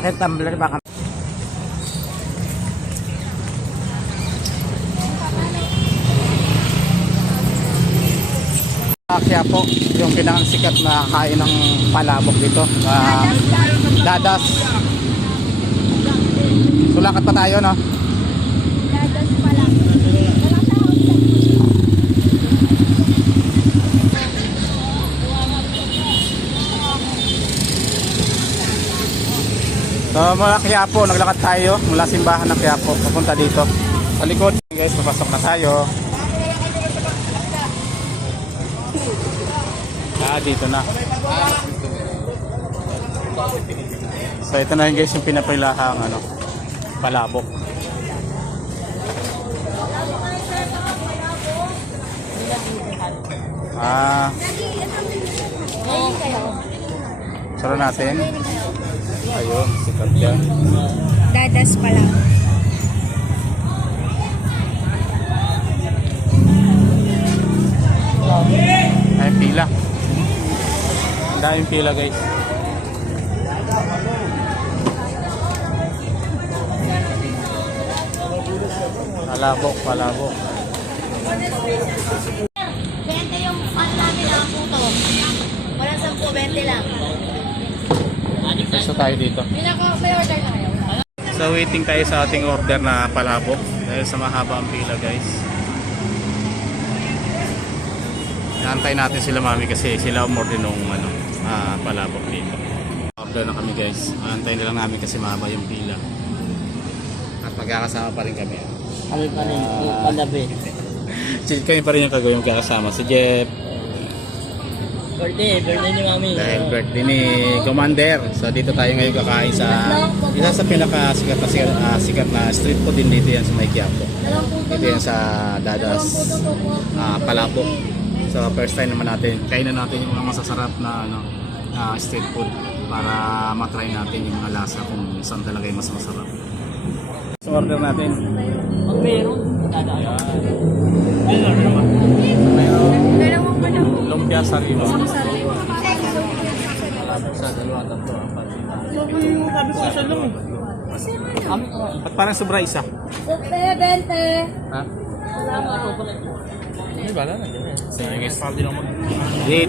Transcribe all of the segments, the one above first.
Pakitumbler baka. Kaya po, yung pinakang sikat na kain ng palabok dito. Dadas. Sulakat pa tayo, no? Dadas pa lang. So mula Quiapo, naglakad tayo mula simbahan ng Quiapo papunta dito. Sa likod guys, papasok na tayo. Dito na. So ito na yun guys, yung pinapilahang palabok. Saro natin. Ayun, sikat yan. Dadas pa lang. Ay, pila. Ang daming pila guys. Palabok, palabok. 20 yung ano namin ang puto. Walang 10, 20 lang. Gusto tayo dito. May order na kayo. So waiting tayo sa ating order na palabok dahil sa mahaba ang pila guys. Naantay natin sila mami kasi sila umorder nung palabok dito. Order na kami guys. Antayin na lang namin kasi mahaba yung pila. At magkakasama pa rin kami. Kami pa rin, palabi. Kami pa rin yung kagawin magkakasama. Si Jeff. Birthday ni Mami. Dahil birthday ni Commander. So dito tayo ngayon kakain sa isa sa pinakasikat na street food din dito yan sa May Quiapo. Dito yan sa Dadas Palabok. So first time naman natin, kainan natin yung mga masasarap na street food para matry natin yung mga lasa kung saan talaga yung mas masarap. So order natin. Pag meron, dadaan. Dalawang pa lang. Lumpia sarilo. Malapit sa 2, 3, 4, 5. Sabi ko sa lang. At parang sobra isa. 20. Ha? Ay, bala na.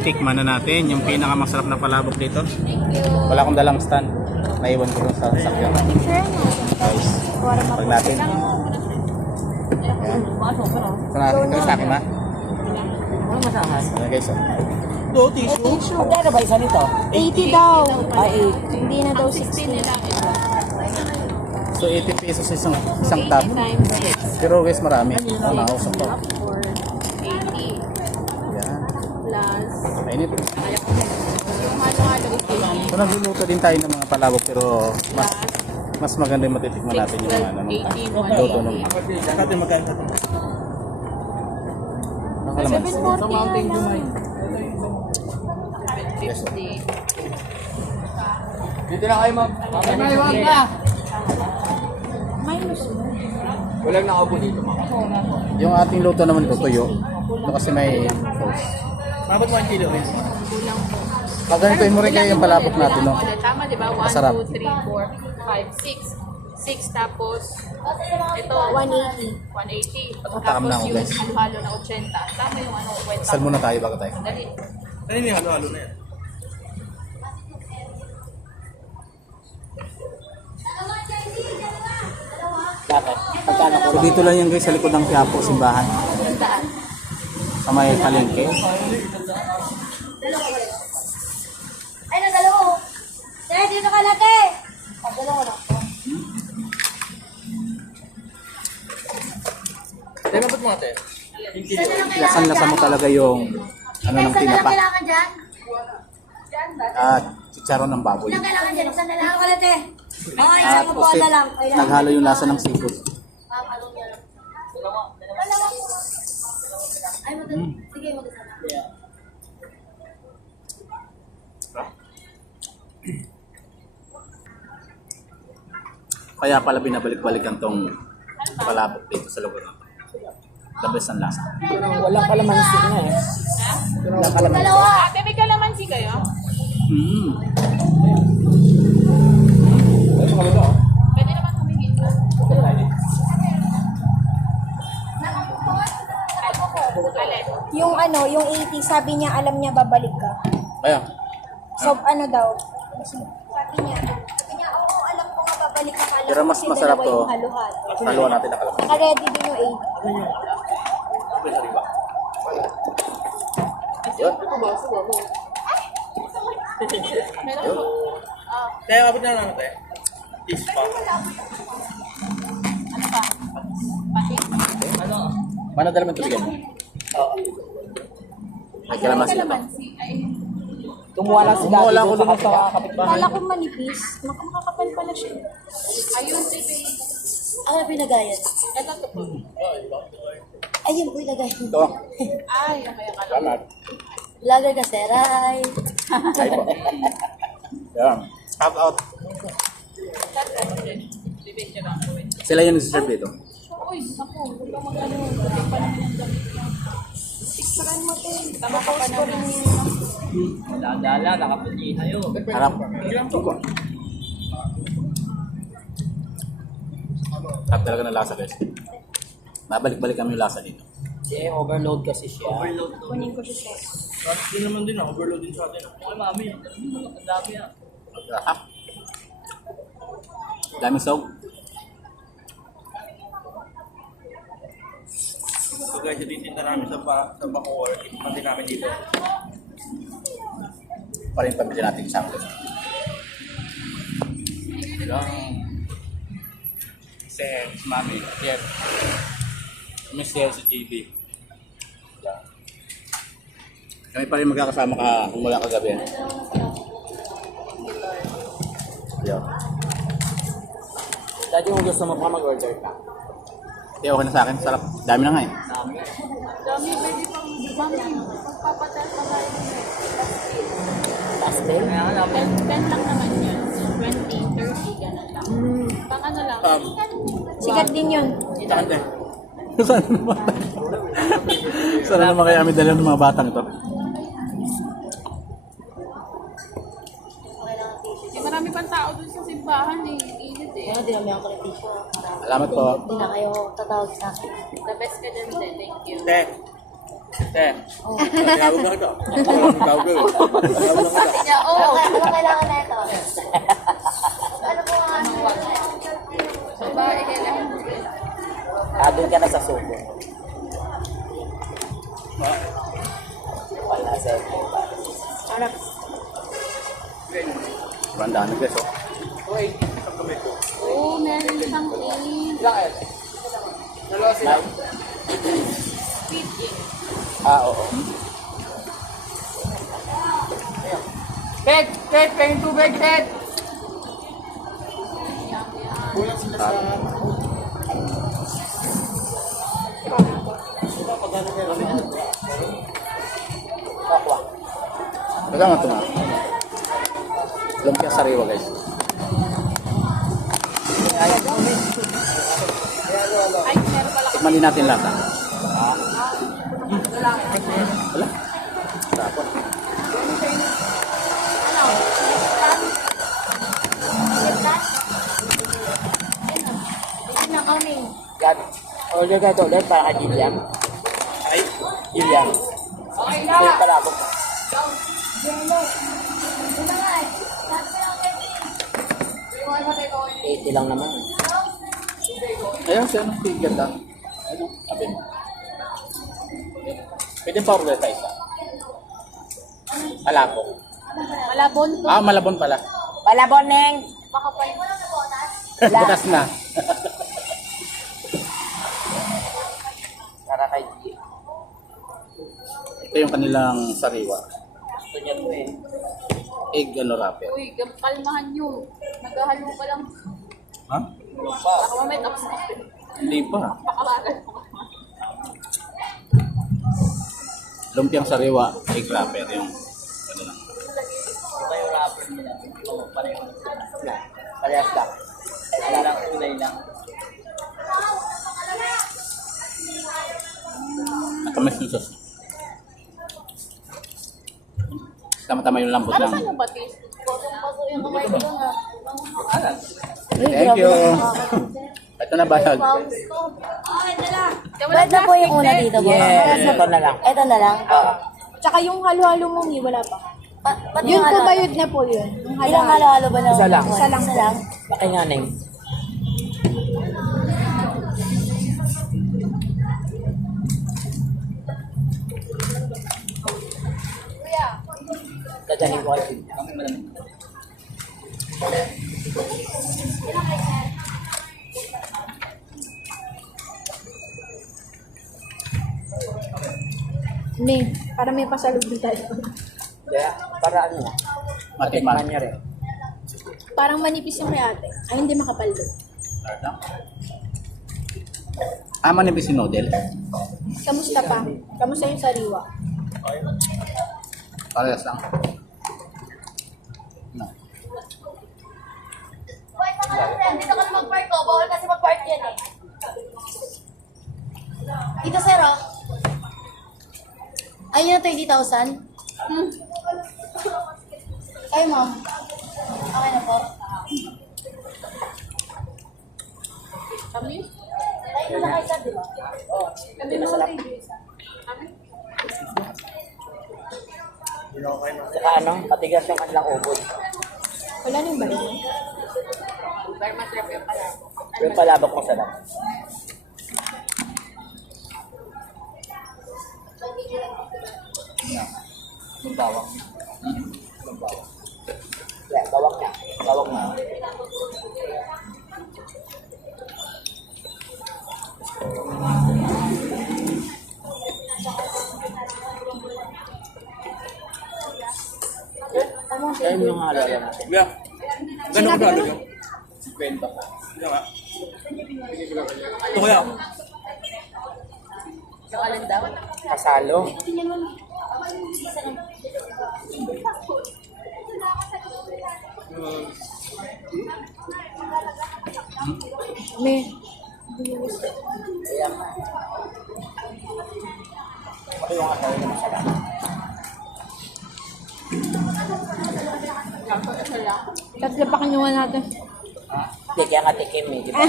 Tikman na natin yung pinakamasarap na palabok dito. Wala akong dalang stand. Naiwan ko sa sakyan. Guys, pag natin. Ito sa akin ha. Ano masahan? Ayan guys. Tissue. Magkano ba isa nito? 80 daw. Ay, Hindi na daw 60 nila. So 80 pesos isang tub. Pero guys marami. Nausap ko. 80 Yan. plus. Mainit. Yung halo-halo is 80. So nagluluto din tayo ng mga palabok pero mas maganda yung matitikman natin yung mga luto nung. Saka natin magkano sa ito. Nakalaman. 740 lang. dito na kayo, ma'am. May wag na. Minus mo. Walang nakaupo dito, ma'am. Yung ating luto naman ito, tuyo. Ito kasi may sauce. Mabot 1 kilo, guys. Pag ganitoin mo rin kayo yung palabok natin, no? Tama, di ba? 1, Masarap. 2, 3, 4, 5, 6. 6 tapos ito 180. 180. Takam na Tapos ako, yung guys. halo na 80. Tama yung kwenta. Sal muna tayo bago tayo. Dali. Ano yung halo-halo na yan? Bakit? Pagkano ko So dito lang yung guys sa likod ng Quiapo, simbahan. Tandaan. Sa may palengke. Ay, nagalaw. Sir, dito ka late. Dalawa lang. Tayo mabot mo ate. Lasan-lasa mo talaga yung ng tinapa. Kailangan dyan? At chicharon ng baboy. Ilang kailangan dyan? Saan na lang? Ako late. Okay, At isang upuan na lang. naghalo yung lasa ng seafood. Ay, sige, mag-isama. Kaya pala binabalik-balikan tong palabok dito sa lugar na to. The best ang lasa. Walang kalamansi na eh. Walang kalamansi. Dalawa. Ate, may kalamansi kayo? Pwede naman humingi. Alin? Yung ano, yung 80, sabi niya, alam niya babalik ka. Kaya, So, ano daw? Sabi niya, oo, alam ko nga babalik ka. Alam pero ko mas kasi masarap dalawa to. yung haluhan. haluan natin na kalamansi. Naka-ready din yung 80. Yun. Meron po. Kaya kapit na lang natin. Cheese pa. Ano pa? Pati. Ano? Paano dalaman ito bigyan mo? Oo. Ay, kalamansi na to. Kalamansi. Ay, Kumuha lang si Daddy Kumuha lang doon ako dun sa kapitbahay. Kala ko manipis. Makakapal pala siya. ayun, sige. Ano pinagayan? Ito to po. Ayun po ilagay. Ito. Ay, kaya kala. Salamat. Vlogger ka, Seray. Ay po. Yan. Shout out. Bibig niya lang. Sila yung nagsiserve dito. Uy, ako. Huwag kang mag-ano. Huwag pa naman yung damit. Saan mo ito? Tama ka pa naman. Dala-dala, nakaputi na yun. Harap. Sarap talaga ng lasa guys. Babalik-balik kami yung lasa dito. Overload kasi siya. Overload. Kunin ko siya siya. Din naman din overload din sa atin. Ay, mami. Ang dami yan. Masarap. Daming sog. So guys, titinta namin sa Bacoor. Ipan din namin dito. Pa rin pamilya natin sa akin. Si Mami, Chef. Miss Chef si GB. Kami pa rin magkakasama ka mula kagabi. Yeah. Daddy, kung gusto mo pa mag-order ka. Okay na sa akin. Sarap. Dami na nga eh. Dami. Dami, pwede pang, mami, magpapatal pa tayo. Pastel? Kaya nga namin. 10 lang naman yun. 20, 30, ganun lang. Pang ano lang. Sikat din yun. Sana naman. Sana naman kaya kami dala ng mga batang ito. Eh, marami pang tao dun sa simbahan eh. Init eh. Kaya dinami ako ng t-shirt. Salamat po. Hindi na kayo tatawag sa akin. The best ka dun din. Thank you. Te. Te. Tawag na ito. Tawag na ito. Yeah, oh. Ano kailangan na ito? Ano po ang Babae, kailangan mo. Doon ka na sa suko. Wala sa Harap. Bandaan na guys. Oo, meron isang king. Dalawa sila. Sweet king. Oo. Ted! Ted! Pahing tubig, Ted! Kasama ito nga. Lumpia sariwa guys. Ay, meron pala. Tikman din natin lahat. Wala. Tapos. Hindi na kami. Yan. Order ka ito ulit para kay Gillian. Ay? Gillian. Okay Kaya pala ako. Yellow. Ito na nga eh. Lahat ko lang kayo. 80 lang naman. Ayun siya ng figure lang. Ano? Sabi mo. Pwede pa order tayo isa. Malabo. Malabon to. Ah, malabon pala. Palabon, Neng! Baka pa yun. Bukas na. Para kay Gillian. Ito yung kanilang sariwa. Gusto niya to eh. Egg ano wrapper. Uy, kalmahan nyo. Naghahalo pa lang. Ha? Baka mamaya tapos na. Hindi pa. Baka magal. Lumpiang sariwa, egg wrapper. Yung ano lang. Iba yung rapper nila. Oo, pareho. Parehas lang. Wala lang, kulay lang. Nakamis yung sauce. Tama-tama yung lambot Ano lang. saan yung batis? Pasok yung kamay ko lang ah. Alam. Thank you. Ito na bayad. Okay, dala. Bayad na po yung una dito, boss. Yes, ito na lang. Ito na lang. Tsaka yung halo-halo mong wala pa. Pati Yun yung po halo. bayad na po yun. Yung Ilang halo-halo ba na? Isa lang. Isa lang. Isa lang. Laki nga, Neng. Dadahin ko kayo. Kami malamig. May, para may pasalubong tayo. Kaya, para ano na. Matikman niya rin. Parang manipis yung kay ate. Ay, hindi makapal doon. Manipis yung noodle. Kamusta pa? Kamusta yung sariwa? Parehas lang. No. Dito ka na mag-park ko. Bawal kasi mag-park yan eh. Dito, sir, oh. Ayun na 30,000. Ay, ma'am. Okay na po. Kami? Tayo na kayo, sir, di ba? Kami na wala yung Saka ano, matigas yung kanilang ubod. Wala na yung balik. Yung palabok mo sarap. Yung bawang. Yung bawang. Yeah, bawang niya. Bawang na. Ayun yung halala natin. Yeah. Gano'n ko dalo yung? 20. Ito kaya. Kasalo. May, Ayan. Ito yung asawa na masarap. tatlapakan nyo nga natin. Hindi, kaya nga tikim eh, di ba?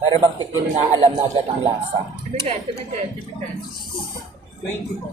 Pero bang tikim na alam na agad ang lasa. 20 po.